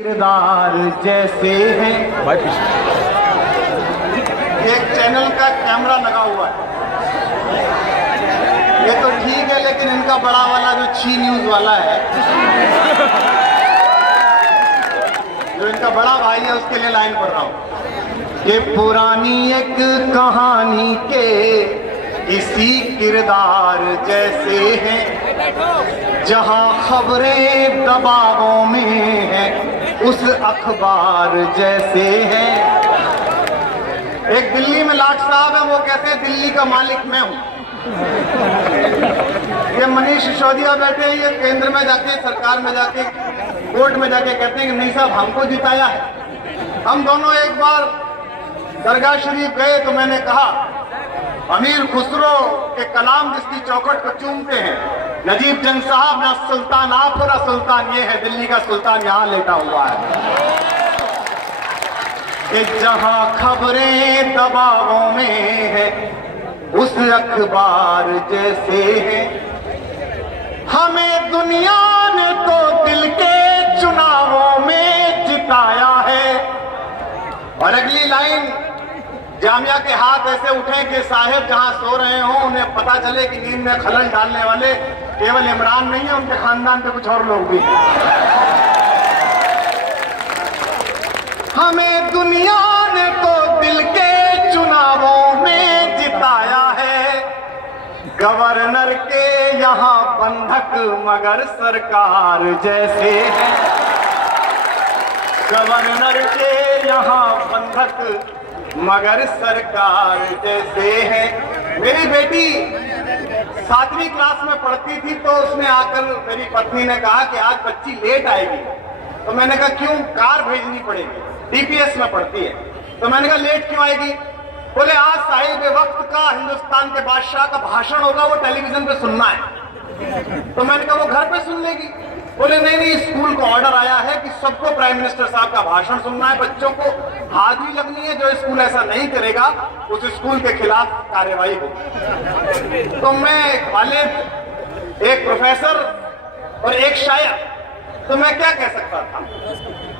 किरदार जैसे हैं। एक चैनल का कैमरा लगा हुआ है, ये तो ठीक है, लेकिन इनका बड़ा वाला जो ची न्यूज वाला है, जो इनका बड़ा भाई है, उसके लिए लाइन पढ़ रहा हूं। ये पुरानी एक कहानी के इसी किरदार जैसे हैं, जहां खबरें दबावों में हैं उस अखबार जैसे हैं। एक दिल्ली में लाट साहब है, वो कहते हैं दिल्ली का मालिक मैं हूं। ये मनीष सिसोदिया बैठे हैं, ये केंद्र में जाके, सरकार में जाके, कोर्ट में जाके कहते हैं कि नहीं साहब हमको जिताया है। हम दोनों एक बार दरगाह शरीफ गए तो मैंने कहा अमीर खुसरो के कलाम जिसकी चौखट को चूमते हैं, नजीब जंग साहब ना सुल्तान आप हो ना सुल्तान ये है, दिल्ली का सुल्तान यहां लेटा हुआ है। कि जहां खबरें दबावों में है उस अखबार जैसे है। हमें दुनिया ने तो दिल के चुनावों में जिताया है। और अगली लाइन, जामिया के हाथ ऐसे उठे कि साहिब जहां सो रहे हो उन्हें पता चले कि नींद में खलल डालने वाले केवल इमरान नहीं है, उनके खानदान के कुछ और लोग भी हैं। हमें दुनिया ने तो दिल के चुनावों में जिताया है। गवर्नर के यहाँ बंधक मगर सरकार जैसे है। गवर्नर के यहाँ बंधक मगर सरकार जैसे है। मेरी बेटी 7वीं क्लास में पढ़ती थी तो उसने आकर मेरी पत्नी ने कहा कि आज बच्ची लेट आएगी। तो मैंने कहा क्यों, कार भेजनी पड़ेगी, डीपीएस में पढ़ती है। तो मैंने कहा लेट क्यों आएगी? बोले आज साहिब वक्त का हिंदुस्तान के बादशाह का भाषण होगा, वो टेलीविजन पे सुनना है। तो मैंने कहा वो घर पे सुन लेगी। बोले नहीं नहीं, स्कूल को ऑर्डर आया है कि सबको प्राइम मिनिस्टर साहब का भाषण सुनना है, बच्चों को हाजिरी लगनी है, जो स्कूल ऐसा नहीं करेगा उस स्कूल के खिलाफ कार्रवाई होगी। तो मैं वालिद, एक प्रोफेसर और एक शायर, तो मैं क्या कह सकता था?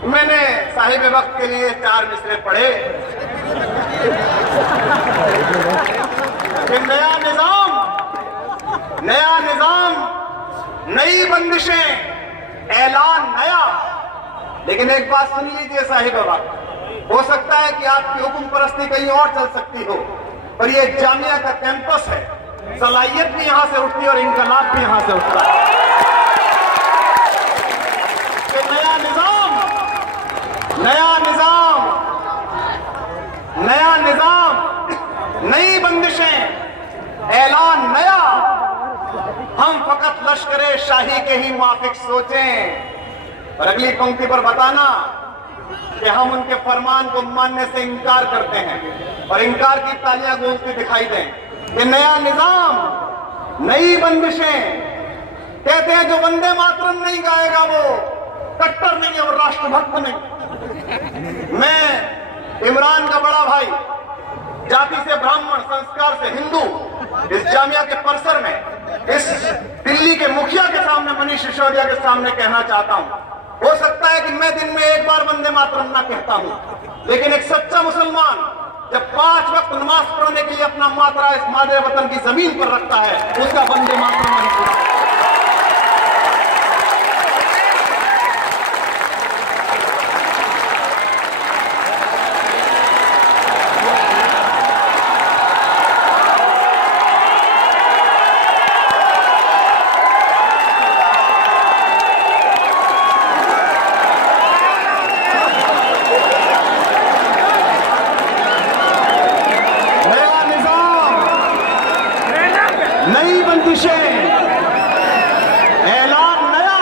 मैंने साहिब वक्त के लिए 4 मिसरे पढ़े कि नया निजाम, नई बंदिशें, ऐलान नया। लेकिन एक बात सुन लीजिए साहिब वक्त, हो सकता है कि आपकी हुक्म परस्ती कहीं और चल सकती हो, पर ये जामिया का कैंपस है, सलाहियत भी यहां से उठती है और इनकलाब भी यहां से उठता है। नया निजाम, नई बंदिशें, ऐलान नया। हम फकत लश्करे शाही के ही मुआफिक सोचें। और अगली पंक्ति पर बताना कि हम उनके फरमान को मानने से इनकार करते हैं और इनकार की तालियां गूंजती दिखाई दें। कि नया निजाम, नई बंदिशें। कहते हैं जो वंदे मातरम नहीं गाएगा वो कट्टर नहीं है, वो राष्ट्रभक्त नहीं। मैं इमरान का बड़ा भाई, जाति से ब्राह्मण, संस्कार से हिंदू, इस जामिया के परिसर में, इस दिल्ली के मुखिया के सामने, मनीष सिसोदिया के सामने कहना चाहता हूं, हो सकता है कि मैं दिन में एक बार वंदे मातरम ना कहता हूं, लेकिन एक सच्चा मुसलमान जब 5 वक्त नमाज पढ़ने के लिए अपना मातरा इस मादे वतन की जमीन पर रखता है, उसका वंदे मातरम नहीं पूरा। नई बंदिशें, ऐलान नया,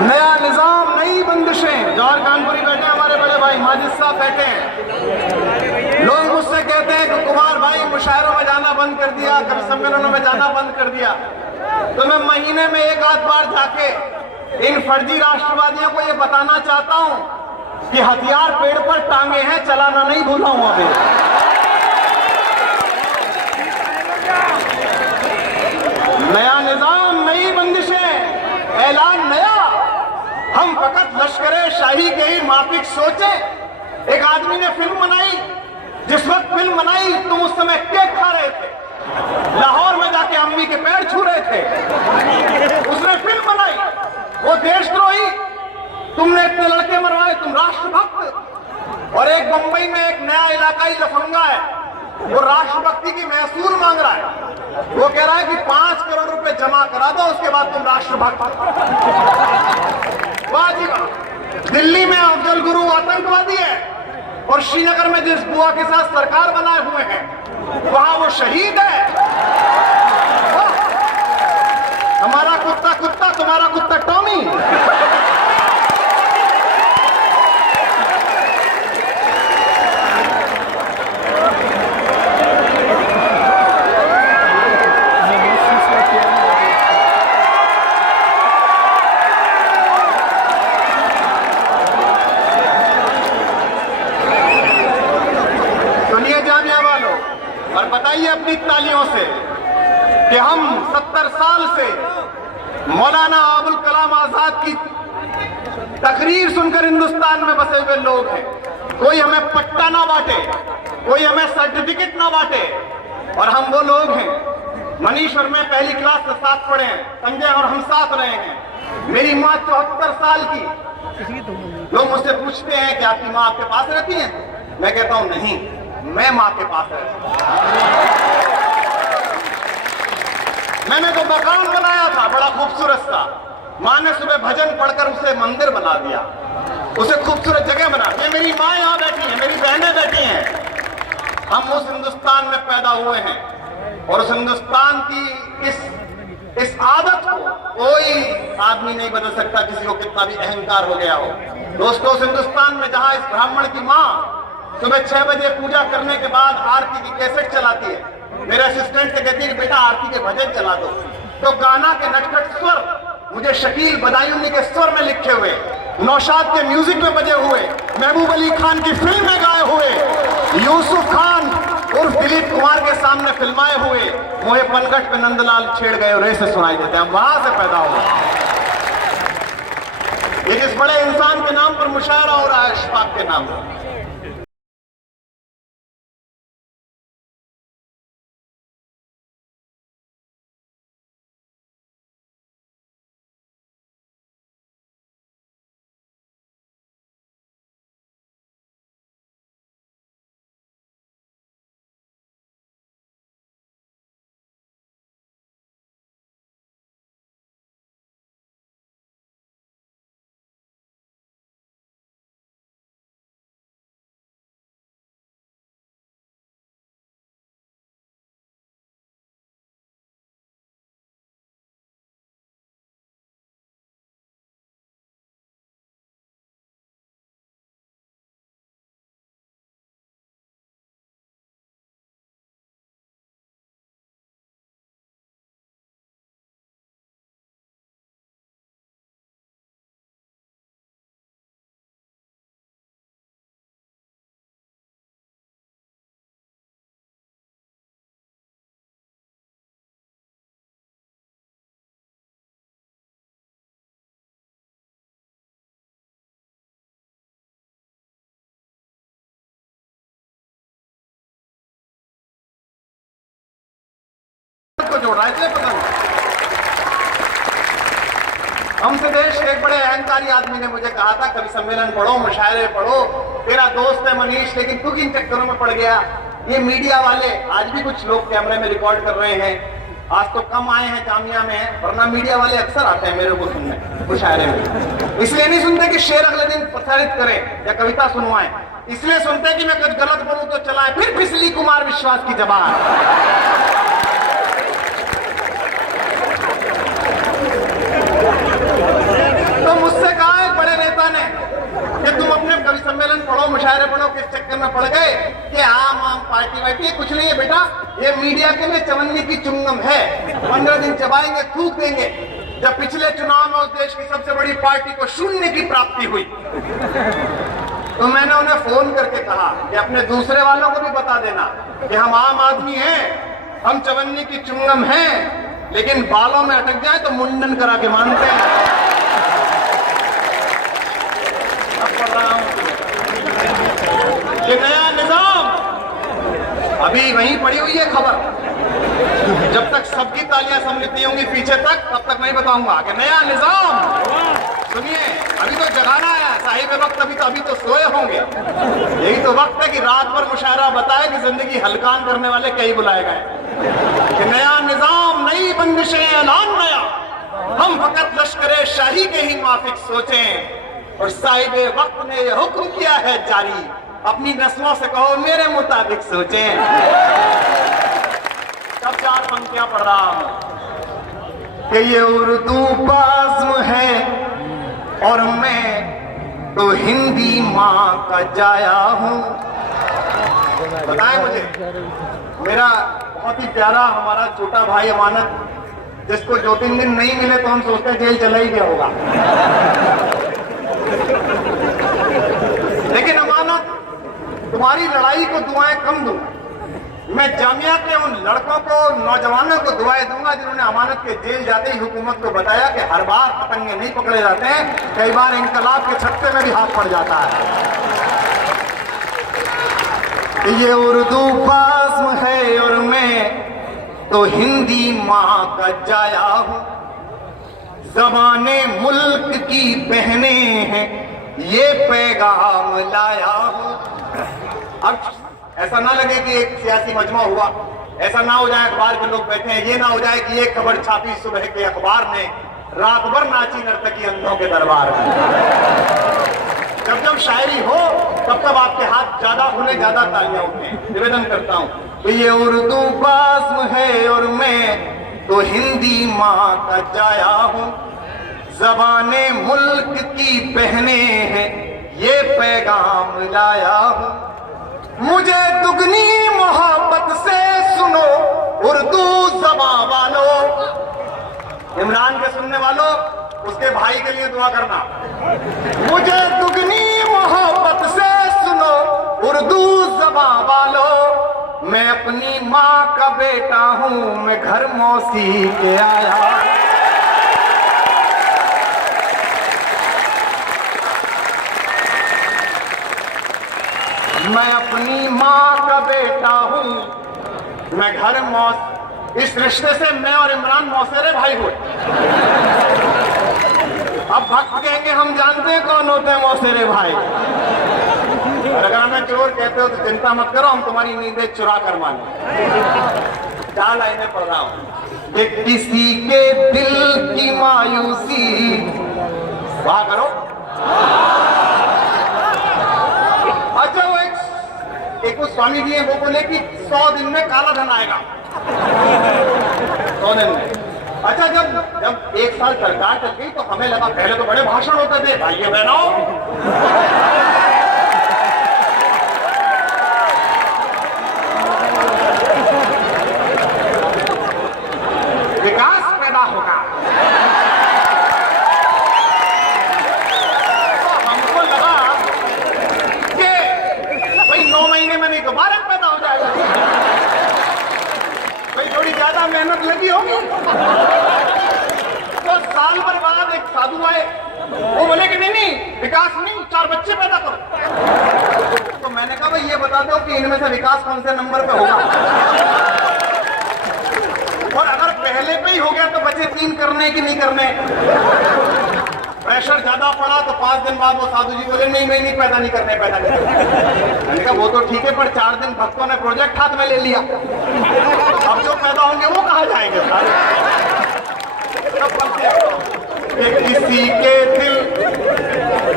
नया निजाम, नई बंदिशें। जौहर कानपुरी बैठे हैं, हमारे बड़े भाई माजिद साहब बैठे हैं। लोग मुझसे कहते हैं कि कुमार भाई मुशायरों में जाना बंद कर दिया, कवि सम्मेलनों में जाना बंद कर दिया। तो मैं महीने में एक आध बार जाके इन फर्जी राष्ट्रवादियों को ये बताना चाहता हूं कि हथियार पेड़ पर टांगे हैं, चलाना नहीं भूला हूं अभी। नया निजाम, नई बंदिशें, ऐलान नया। हम फकत लश्करे शाही के ही माफिक सोचे। एक आदमी ने फिल्म बनाई, जिस वक्त फिल्म बनाई तुम उस समय केक खा रहे थे, लाहौर में जाके अम्मी के पैर छू रहे थे। उसने फिल्म बनाई, वो देशद्रोही, तुमने इतने लड़के मरवाए, तुम राष्ट्रभक्त। और एक बंबई में एक नया इलाकाई लफंगा है, वो राष्ट्रभक्ति की महसूल मांग रहा है। वो कह रहा है कि 5 करोड़ रुपए जमा करा दो, उसके बाद तुम राष्ट्रभक्त। वाह जी वाह। दिल्ली में अफजल गुरु आतंकवादी है और श्रीनगर में जिस बुआ के साथ सरकार बनाए हुए हैं वहां वो शहीद है। हमारा कुत्ता कुत्ता, तुम्हारा कुत्ता टॉमी। और बताइए अपनी तालियों से कि हम 70 साल से मौलाना अबुल कलाम आजाद की तकरीर सुनकर हिंदुस्तान में बसे हुए लोग हैं। कोई हमें पट्टा ना बांटे, कोई हमें सर्टिफिकेट ना बांटे, और हम वो लोग हैं। मनीष और मैं पहली क्लास से साथ पढ़े हैं, संजय और हम साथ रहे हैं। मेरी माँ 74 साल की। लोग मुझसे पूछते हैं कि आपकी माँ आपके पास रहती है? मैं कहता हूं नहीं, मैं मां के पास रहता। मैंने तो मकान बनाया था बड़ा खूबसूरत सा, मां ने सुबह भजन पढ़कर उसे मंदिर बना दिया, उसे खूबसूरत जगह बना दिया। मेरी मां यहां बैठी है, मेरी बहनें बैठी हैं। हम उस हिंदुस्तान में पैदा हुए हैं और उस हिंदुस्तान की इस आदत को कोई आदमी नहीं बदल सकता, किसी को कितना भी अहंकार हो गया हो। दोस्तों, उस हिंदुस्तान में जहां इस ब्राह्मण की मां सुबह 6 बजे पूजा करने के बाद आरती की कैसेट चलाती है, मेरे असिस्टेंट से कहती है बेटा आरती के भजन चला दो, तो गाना के नटखट स्वर मुझे शकील बदायूनी के स्वर में लिखे हुए, नौशाद के म्यूजिक में बजे हुए, महबूब अली खान की फिल्म में गाए हुए, यूसुफ खान उर्फ दिलीप कुमार के सामने फिल्माए हुए मोहे पनघट पे नंदलाल छेड़ गए और ऐसे सुनाई देते हैं। वहां से पैदा हुआ। एक इस बड़े इंसान के नाम पर मुशायरा हो रहा है, अशफाक के नाम पर। जोड़ रहा है, इसलिए पता नहीं। हमसे देश के एक बड़े अहंकारी आदमी ने मुझे कहा था कभी सम्मेलन पढ़ो, मुशायरे पढ़ो, तेरा दोस्त है मनीष, लेकिन तू किन चक्करों में पड़ गया। ये मीडिया वाले, आज भी कुछ लोग कैमरे में रिकॉर्ड कर रहे हैं, आज तो कम आए हैं, जामिया में है, वरना मीडिया वाले अक्सर आते हैं मेरे को सुनने मुशायरे में। इसलिए नहीं सुनते कि शेर अगले दिन प्रसारित करें या कविता सुनवाएं, इसलिए सुनते कि मैं कुछ गलत बोलूं तो चलाएं, फिर फिसली कुमार विश्वास की जबान। तो मुझसे कहा एक बड़े नेता ने कि तुम अपने कवि सम्मेलन पढ़ो, मुशायरे पढ़ो, किस चक्कर में पड़ गए कि आम पार्टी वार्टी कुछ नहीं है बेटा, ये मीडिया के लिए चवन्नी की चुंगम है, 15 दिन चबाएंगे, थूक देंगे। जब पिछले चुनाव में उस देश की सबसे बड़ी पार्टी को शून्य की प्राप्ति हुई तो मैंने उन्हें फोन करके कहा कि अपने दूसरे वालों को भी बता देना कि हम आम आदमी हैं, हम चवन्नी की चुंगम हैं, लेकिन बालों में अटक जाए तो मुंडन करा के मानते हैं। अभी वहीं पड़ी हुई है खबर। जब तक सबकी तालियां सम्मिलित नहीं होंगी पीछे तक, तब तक नहीं बताऊंगा कि नया निजाम। सुनिए, अभी तो जगाना है साहिब वक्त, अभी तो सोए होंगे। यही तो वक्त है कि रात भर मुशायरा बताए कि जिंदगी हलकान करने वाले कई बुलाए गए कि नया निजाम, नई बंदिशें, ऐलान नया। हम फकत लश्करे शाही के ही माफिक सोचें और साहिब वक्त ने यह हुक्म किया है जारी, अपनी नस्लों से कहो मेरे मुताबिक सोचें। कब 4 पंक्तियां पढ़ रहा हूं कि ये उर्दू बाज़्म है और मैं तो हिंदी माँ का जाया हूं। बताएं मुझे, मेरा बहुत ही प्यारा हमारा छोटा भाई अमानत, जिसको 2-3 दिन नहीं मिले तो हम सोचते हैं जेल चला ही गया होगा। लेकिन अमानत, तुम्हारी लड़ाई को दुआएं कम दूं। मैं जामिया के उन लड़कों को, नौजवानों को दुआएं दूंगा जिन्होंने अमानत के जेल जाते ही हुकूमत को बताया कि हर बार पतंगे नहीं पकड़े जाते हैं, कई बार इंकलाब के छक्के में भी हाथ पड़ जाता है। ये उर्दू बाज़्म है और मैं तो हिंदी माँ का जाया हूं। ज़बाने मुल्क की बहने हैं, ये पैगाम लाया हूं। अब ऐसा ना लगे कि एक सियासी मजमा हुआ, ऐसा ना हो जाए अखबार के लोग बैठे हैं, ये ना हो जाए कि ये खबर छापी सुबह के अखबार में, रात भर नाची नर्तकी अंधों के दरबार में। जब जब शायरी हो तब तब आपके हाथ ज्यादा खुले, ज्यादा तालियां उठे। निवेदन करता हूं कि ये उर्दू बाज़्म है और मैं तो हिंदी माँ का जाया हूं। ज़बाने मुल्क की बहने हैं, ये पैगाम लाया हूं। मुझे दुगनी मोहब्बत से सुनो उर्दू ज़बान वालों। इमरान के सुनने वालों, उसके भाई के लिए दुआ करना। मुझे दुगनी मोहब्बत से सुनो उर्दू ज़बान वालों। मैं अपनी माँ का बेटा हूँ, मैं घर मौसी के आया। मैं अपनी माँ का बेटा हूँ, मैं घर मौस। इस रिश्ते से मैं और इमरान मौसेरे भाई हुए। अब भक्त कहेंगे हम जानते हैं कौन होते हैं मौसेरे भाई। और अगर हमें चोर कहते हो तो चिंता मत करो, हम तुम्हारी नींदें चुरा कर माने। 4 लाइनें पढ़ रहा हूं कि किसी के दिल की मायूसी वाह करो। अच्छा, वो एक स्वामी जी है, वो बोले कि 100 दिन में काला धन आएगा। 100 दिन में। अच्छा, जब 1 साल सरकार चल गई तो हमें लगा, पहले तो बड़े भाषण होते थे, भाइयों बहनों विकास पैदा होगा। तो हमको लगा कि भाई 9 महीने में नहीं, दोबारा पैदा हो जाएगा। भाई थोड़ी ज्यादा मेहनत लगी होगी। तो साल भर बाद एक साधु आए, वो बोले कि नहीं विकास नहीं, 4 बच्चे पैदा करो। तो मैंने कहा भाई ये बता दो कि इनमें से विकास कौन से नंबर पे होगा, और अगर पहले पे ही हो गया तो बच्चे 3 करने कि नहीं करने। प्रेशर ज्यादा पड़ा तो 5 दिन बाद वो साधु जी बोले नहीं पैदा नहीं करने। मैंने कहा वो तो ठीक है, पर 4 दिन भक्तों ने प्रोजेक्ट हाथ में ले लिया, अब जो पैदा होंगे वो कहाँ जाएंगे। किसी के दिल,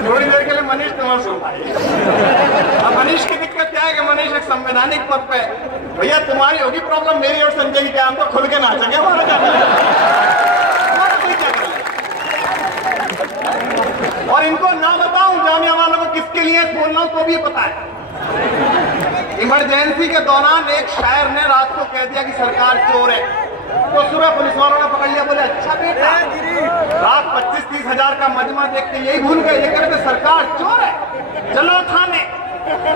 थोड़ी देर के लिए मनीष तुम्हारा सुन पाए। अब मनीष की दिक्कत क्या है कि मनीष एक संवैधानिक पद पे, भैया तुम्हारी होगी प्रॉब्लम, मेरी और संजय की क्या, हम तो खुल के नाचेंगे, हमारा क्या कर ले। और इनको ना बताऊं जामिया वालों को किसके लिए बोल रहा हूं तो भी पता है। इमरजेंसी के दौरान एक शायर ने रात को कह दिया कि सरकार चोर है, तो सुबह पुलिस वालों ने पकड़ लिया। बोले अच्छा बेटा, रात 25-30 हजार का मजमा देख के यही भूल गए, ये कह रहे थे सरकार चोर है, चलो थाने।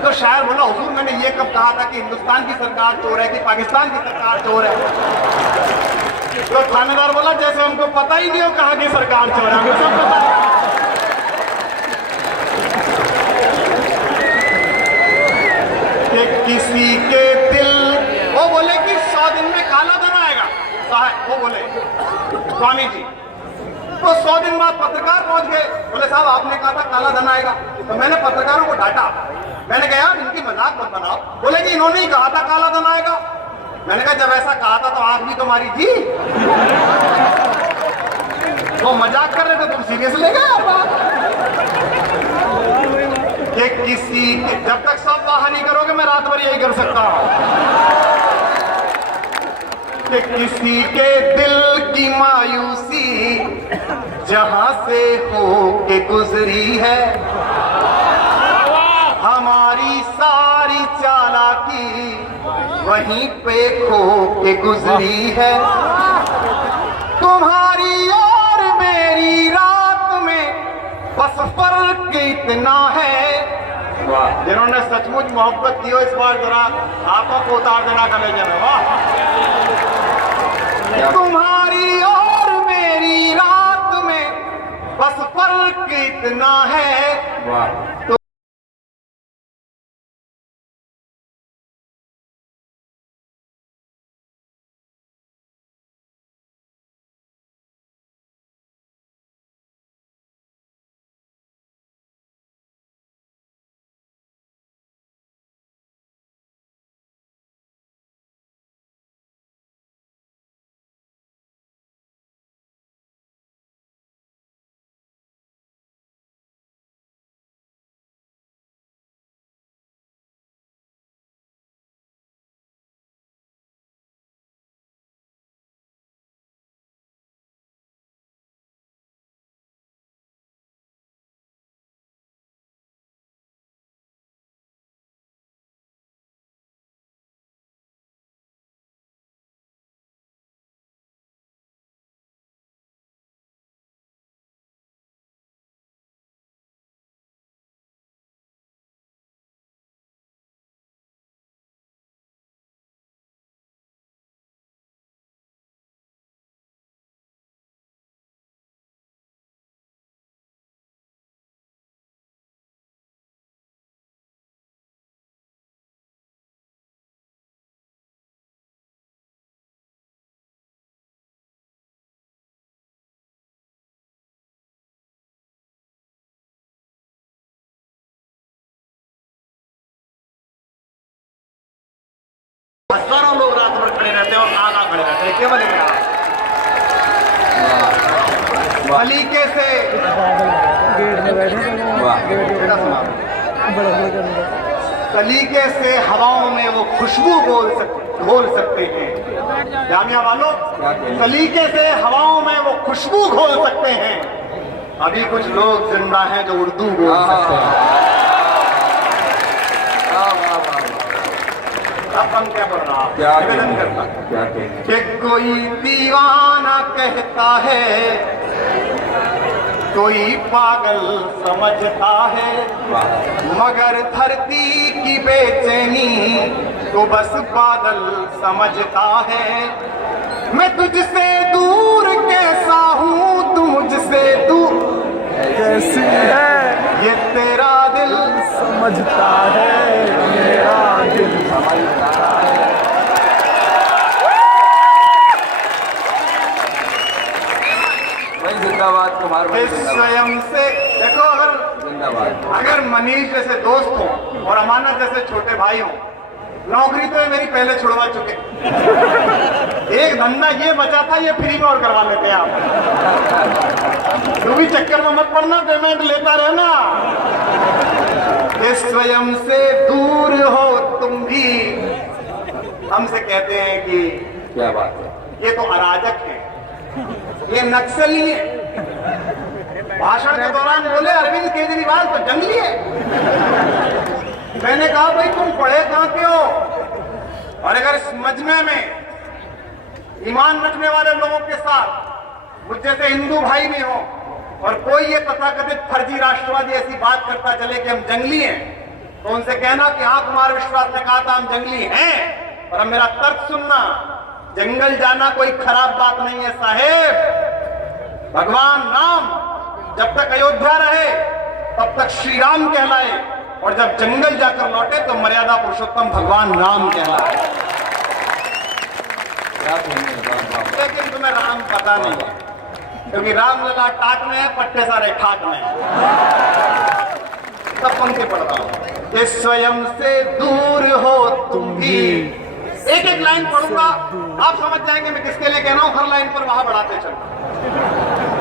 तो शायर बोला हुजूर मैंने ये कब कहा था कि हिंदुस्तान की सरकार चोर है कि पाकिस्तान की सरकार चोर है। तो थानेदार बोला जैसे हमको पता ही नहीं हो कहाँ की सरकार चोर है, हमको सब पता है। किसी के दिल बोले स्वामी जी। तो 100 दिन बाद पत्रकार पहुंच गए, बोले साहब आपने कहा था काला धन आएगा। तो मैंने पत्रकारों को डांटा, मैंने कहा यार इनकी मजाक मत बनाओ। बोले कि इन्होंने ही कहा था काला धन आएगा। मैंने कहा जब ऐसा कहा था तो आंख भी तुम्हारी थी, वो मजाक कर रहे थे, तुम सीरियस ले गए बात। कि किसी जब तक सब वाह नहीं करोगे मैं रात भर यही कर सकता हूं कि किसी के दिल की मायूसी जहां से हो के गुजरी है, हमारी सारी चालाकी वहीं पे खो के गुजरी है। तुम्हारी और मेरी रात में बस फर्क इतना है। जिन्होंने सचमुच मोहब्बत की हो इस बार जरा हाथों को उतार देना कलेजे में। वाह, तुम्हारी और मेरी रात में बस फर्क इतना है। वाह। हजारों लोग रात भर खड़े रहते हैं और आगा खड़े रहते हैं केवल सलीके से सलीके से हवाओं में वो खुशबू घोल सकते हैं। जामिया वालों, सलीके से हवाओं में वो खुशबू घोल सकते हैं। अभी कुछ लोग जिंदा हैं जो उर्दू बोल सकते हैं। अब हम क्या पढ़ रहा हूं, निवेदन करता कि कोई दीवाना कहता है, कोई पागल समझता है, मगर धरती की बेचैनी तो बस बादल समझता है। मैं तुझसे दूर कैसा हूँ, तू मुझसे दूर कैसी है, ये तेरा दिल समझता है, मेरा दिल समझता है। जिंदाबाद कुमार भाई, स्वयं से देखो, अगर मनीष जैसे दोस्त हो और अमानत जैसे छोटे भाई हो, नौकरी तो ये मेरी पहले छुड़वा चुके। एक धंधा ये बचा था, ये फ्री में और करवा लेते हैं आप। तू भी चक्कर में मत पड़ना, पेमेंट लेता रहना। स्वयं से दूर हो तुम भी, हमसे कहते हैं कि क्या बात है, ये तो अराजक है, ये नक्सली है। भाषण के दौरान बोले अरविंद केजरीवाल तो जंगली है। मैंने कहा भाई तुम पढ़े कहां के हो, और अगर इस मजमे में ईमान रखने वाले लोगों के साथ मुझ जैसे हिंदू भाई भी हो और कोई ये तथाकथित फर्जी राष्ट्रवादी ऐसी बात करता चले कि हम जंगली हैं, तो उनसे कहना कि हाँ कुमार विश्वास ने कहा था हम जंगली हैं, और अब मेरा तर्क सुनना। जंगल जाना कोई खराब बात नहीं है साहेब। भगवान राम जब तक अयोध्या रहे तब तक श्री राम कहलाए, और जब जंगल जाकर लौटे तो मर्यादा पुरुषोत्तम भगवान राम कहलाए। क्या कहने, वाह, वाह, लेकिन तुम्हें राम पता नहीं है, क्योंकि राम लला टाट में है, पट्टे सारे ठाट में है। सब पंक्ति पढ़ता हूं कि स्वयं से दूर हो तुम भी। एक एक लाइन पढ़ूंगा, आप समझ जाएंगे मैं किसके लिए कह रहा हूं। हर लाइन पर वहां बढ़ाते चलूं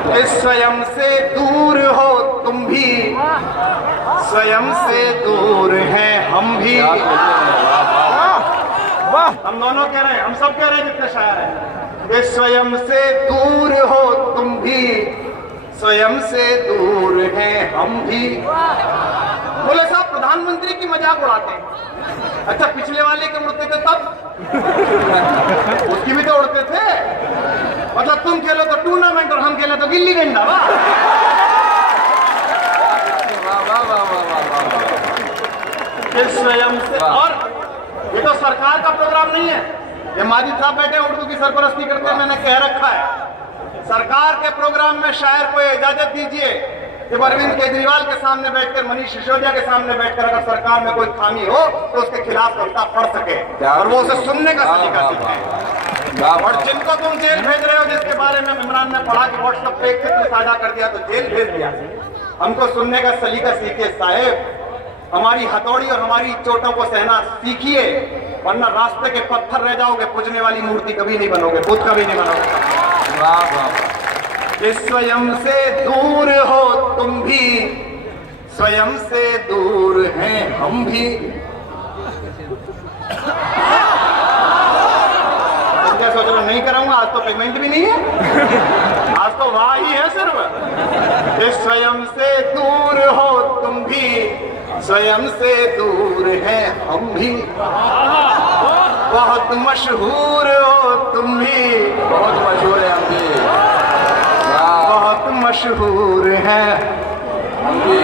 कि स्वयं से दूर हो तुम भी, स्वयं से दूर हैं हम भी। क्या कहने, वाह, वाह, हम दोनों कह रहे हैं, हम सब कह रहे हैं जितने शायर हैं कि स्वयं से दूर हो तुम भी, स्वयं से दूर हैं हम भी। बोले साहब प्रधानमंत्री की मजाक उड़ाते हैं। अच्छा पिछले वाले के उड़ते थे तब उसकी भी तो उड़ते थे। मतलब तुम खेलो तो टूर्नामेंट और हम खेलो तो गिल्ली डंडा। वाह वाह, वाह, वाह, वाह, वाह, वाह। कि स्वयं से। और ये तो सरकार का प्रोग्राम नहीं है, ये माजिद साहब बैठे उर्दू की सरपरस्ती करते हैं, मैंने कह रखा है। सरकार के प्रोग्राम में शायर को इजाजत दीजिए कि अरविंद केजरीवाल के सामने बैठकर, मनीष सिसोदिया के सामने बैठकर अगर सरकार में कोई खामी हो तो उसके खिलाफ कविता पढ़ सके और वो उसे सुनने का सलीका सीखे। और जिनको तुम जेल भेज रहे हो, जिसके बारे में इमरान ने पढ़ा कि व्हाट्सएप पे एक चित्र साझा कर दिया तो जेल भेज दिया, हमको सुनने का सलीका सीखे साहेब। हमारी हथौड़ी और हमारी चोटों को सहना सीखिए, वरना रास्ते के पत्थर रह जाओगे, पूजने वाली मूर्ति कभी नहीं बनोगे, बुद्ध कभी नहीं बनोगे। वाह, वाह, कि स्वयं से दूर हो तुम भी, स्वयं से दूर हैं हम भी। तुम क्या सोच रहे हो नहीं कराऊंगा? आज तो पेमेंट भी नहीं है, आज तो वाह ही है सिर्फ। कि स्वयं से दूर हो तुम भी, स्वयं से दूर हैं हम भी। बहुत मशहूर हो तुम भी, बहुत मशहूर है हम भी, बहुत मशहूर है हम भी।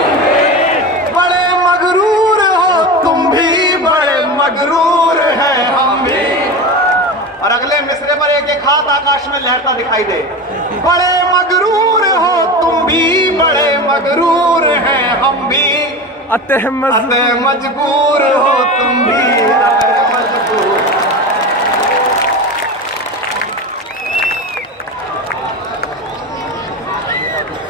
बड़े मगरूर हो तुम भी, बड़े मगरूर हैं हम भी। और अगले मिसरे पर एक एक हाथ आकाश में लहरता दिखाई दे। बड़े मगरूर हो तुम भी, बड़े मगरूर हैं हम भी। अतः मजबूर हो तुम भी, अतः मजबूर।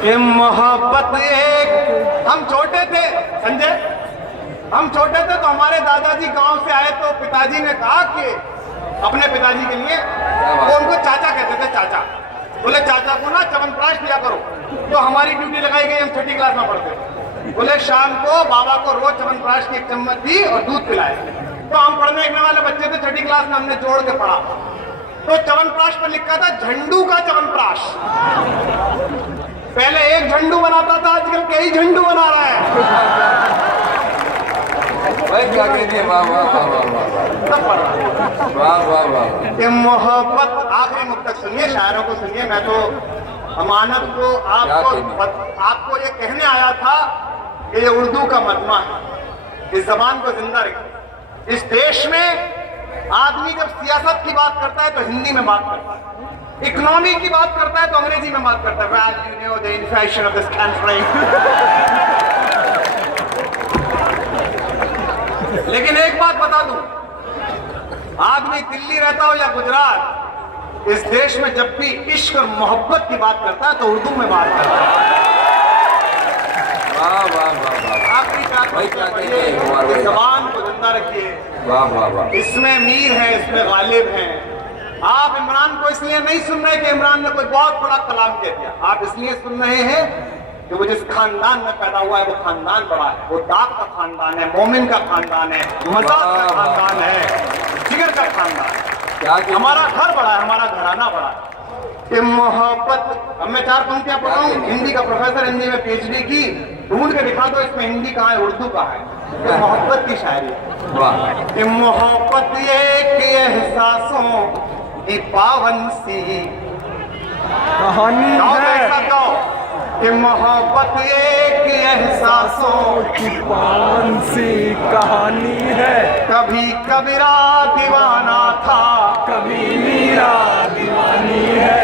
ये मोहब्बत एक। हम छोटे थे संजय, हम छोटे थे तो हमारे दादाजी गांव से आए तो पिताजी ने कहा कि अपने पिताजी के लिए, वो उनको चाचा कहते थे, चाचा। बोले चाचा को ना च्यवनप्राश दिया करो। तो हमारी ड्यूटी लगाई गई, हम छठी क्लास में पढ़ते थे। बोले शाम को बाबा को रोज च्यवनप्राश की एक चम्मच दी और दूध पिलाए। तो हम पढ़ने लिखने वाले बच्चे थे, छठी क्लास में हमने जोड़ के पढ़ा। तो च्यवनप्राश पर लिखा था झंडू का च्यवनप्राश। पहले एक झंडू बनाता था, आजकल कई झंडू बना रहा है। भाई क्या कहने, वाह, वाह, वाह, वाह, वाह, सब पढ़ रहा है। वाह, वाह, वाह। कि मोहब्बत, आखिरी मुक्तक सुनिए, शायरों को सुनिए। मैं तो अमानत को आपको ये कहने आया था कि ये उर्दू का मजमा है, इस जबान को जिंदा रखिए। इस देश में आदमी जब सियासत की बात करता है तो हिंदी में बात करता है, इकोनॉमी की बात करता है तो अंग्रेजी में बात करता है। Well, you know the inflation of this country. लेकिन एक बात बता दूं, आदमी दिल्ली रहता हो या गुजरात, इस देश में जब भी इश्क और मोहब्बत की बात करता है तो उर्दू में बात करता है। वाह, वाह, वाह, वाह। आखिरी भाई क्या कहते हैं, कुमार भाई। जबान को जिंदा रखिए। वाह, वाह, वाह। इसमें मीर है, इसमें गालिब है। आप इमरान को इसलिए नहीं सुन रहे कि इमरान ने कोई बहुत बड़ा कलाम कह दिया, आप इसलिए सुन रहे हैं कि वो जिस खानदान में पैदा हुआ है वो खानदान बड़ा है, वो दाग का खानदान है, मोमिन का खानदान है, मजाक का खानदान है, जिगर का खानदान है। हमारा घर बड़ा है, हमारा घराना बड़ा है। कि मोहब्बत, अब मैं 4 पंक्तियां पढ़ा हूँ, हिंदी का प्रोफेसर, हिंदी में PhD की, ढूंढ के दिखा दो इसमें हिंदी कहाँ है, उर्दू कहाँ है। ये मोहब्बत की शायरी। वाह। कि मोहब्बत एक एहसासों की पावन सी कहानी है। कि मोहब्बत एक एहसासों की पावन सी कहानी है। कभी कबीरा दीवाना था, कभी मीरा दीवानी है।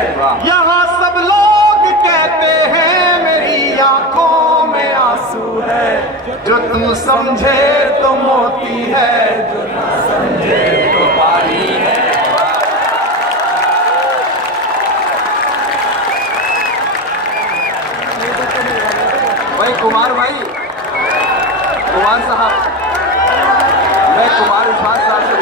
यहाँ सब लोग कहते हैं मेरी आंखों में आंसू है, जो तू समझे तो मोती है, जो ना समझे तो पानी है। भाई कुमार भाई, कुमार साहब, मैं कुमार विश्वास साहब से